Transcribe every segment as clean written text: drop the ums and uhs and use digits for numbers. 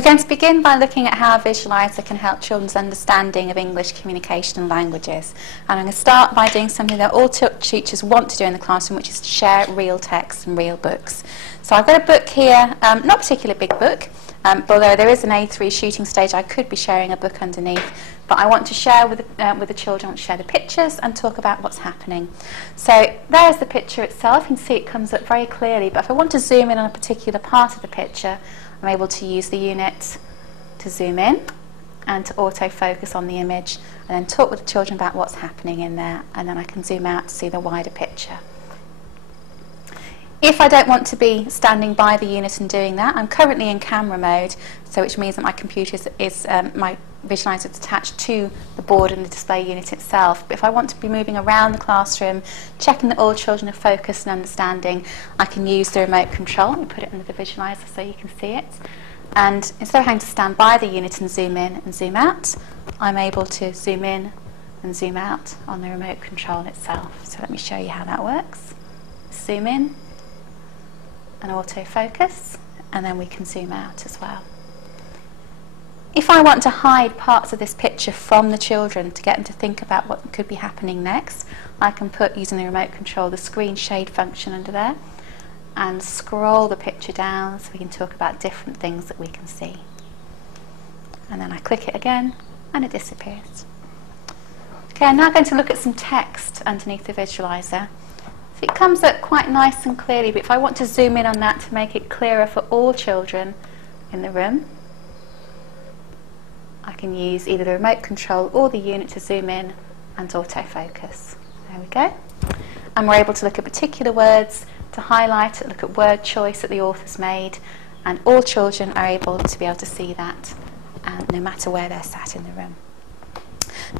We're going to begin by looking at how a visualiser can help children's understanding of English communication and languages. And I'm going to start by doing something that all teachers want to do in the classroom, which is to share real text and real books. So I've got a book here, not a particularly big book, but although there is an A3 shooting stage, I could be sharing a book underneath. But I want to share with the children, I want to share the pictures and talk about what's happening. So there's the picture itself. You can see it comes up very clearly, but if I want to zoom in on a particular part of the picture, I'm able to use the unit to zoom in and to auto-focus on the image and then talk with the children about what's happening in there, and then I can zoom out to see the wider picture. If I don't want to be standing by the unit and doing that, I'm currently in camera mode, so which means that my computer is my visualiser is attached to the board and the display unit itself. But if I want to be moving around the classroom, checking that all children are focused and understanding, I can use the remote control and put it under the visualiser so you can see it. And instead of having to stand by the unit and zoom in and zoom out, I'm able to zoom in and zoom out on the remote control itself. So let me show you how that works. Zoom in and autofocus, and then we can zoom out as well. If I want to hide parts of this picture from the children to get them to think about what could be happening next, I can put, using the remote control, the screen shade function under there and scroll the picture down so we can talk about different things that we can see. And then I click it again and it disappears. Okay, I'm now going to look at some text underneath the visualiser. So it comes up quite nice and clearly, but if I want to zoom in on that to make it clearer for all children in the room, I can use either the remote control or the unit to zoom in and autofocus. There we go. And we're able to look at particular words, to highlight, look at word choice that the author's made, and all children are able to be able to see that, no matter where they're sat in the room.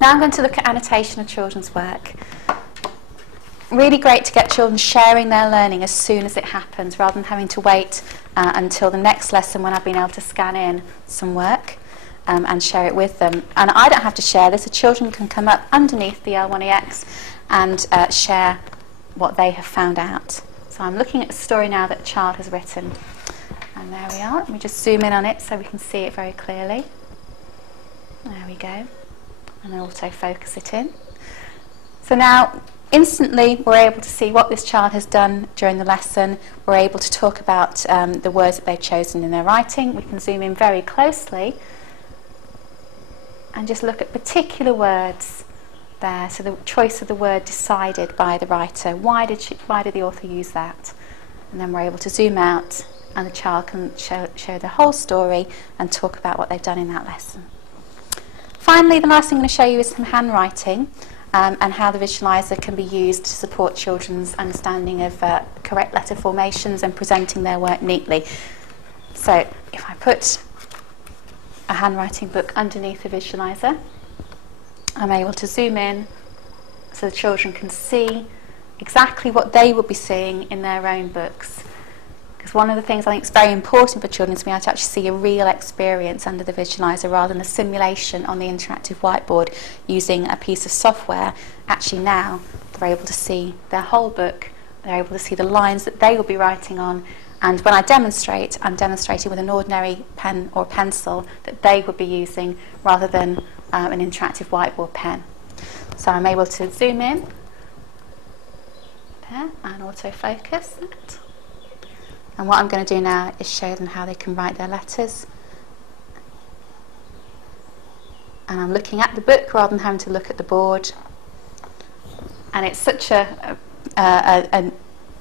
Now I'm going to look at annotation of children's work. Really great to get children sharing their learning as soon as it happens, rather than having to wait until the next lesson when I've been able to scan in some work and share it with them. And I don't have to share this. The children can come up underneath the L1EX and share what they have found out. So I'm looking at a story now that a child has written. And there we are. Let me just zoom in on it so we can see it very clearly. There we go. And autofocus it in. So now, instantly, we're able to see what this child has done during the lesson. We're able to talk about the words that they've chosen in their writing. We can zoom in very closely and just look at particular words there. So the choice of the word decided by the writer. Why did the author use that? And then we're able to zoom out and the child can show the whole story and talk about what they've done in that lesson. Finally, the last thing I'm going to show you is some handwriting and how the visualiser can be used to support children's understanding of correct letter formations and presenting their work neatly. So if I put a handwriting book underneath the visualiser, I'm able to zoom in so the children can see exactly what they would be seeing in their own books. Because one of the things I think is very important for children is to be able to actually see a real experience under the visualiser rather than a simulation on the interactive whiteboard using a piece of software. Actually now they're able to see their whole book, they're able to see the lines that they will be writing on, and when I demonstrate, I'm demonstrating with an ordinary pen or pencil that they would be using rather than an interactive whiteboard pen. So I'm able to zoom in there and autofocus that. And what I'm going to do now is show them how they can write their letters. And I'm looking at the book rather than having to look at the board. And it's such a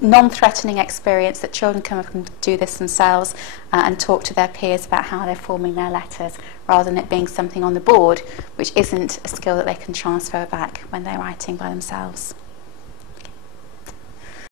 non-threatening experience that children come up and do this themselves and talk to their peers about how they're forming their letters, rather than it being something on the board which isn't a skill that they can transfer back when they're writing by themselves.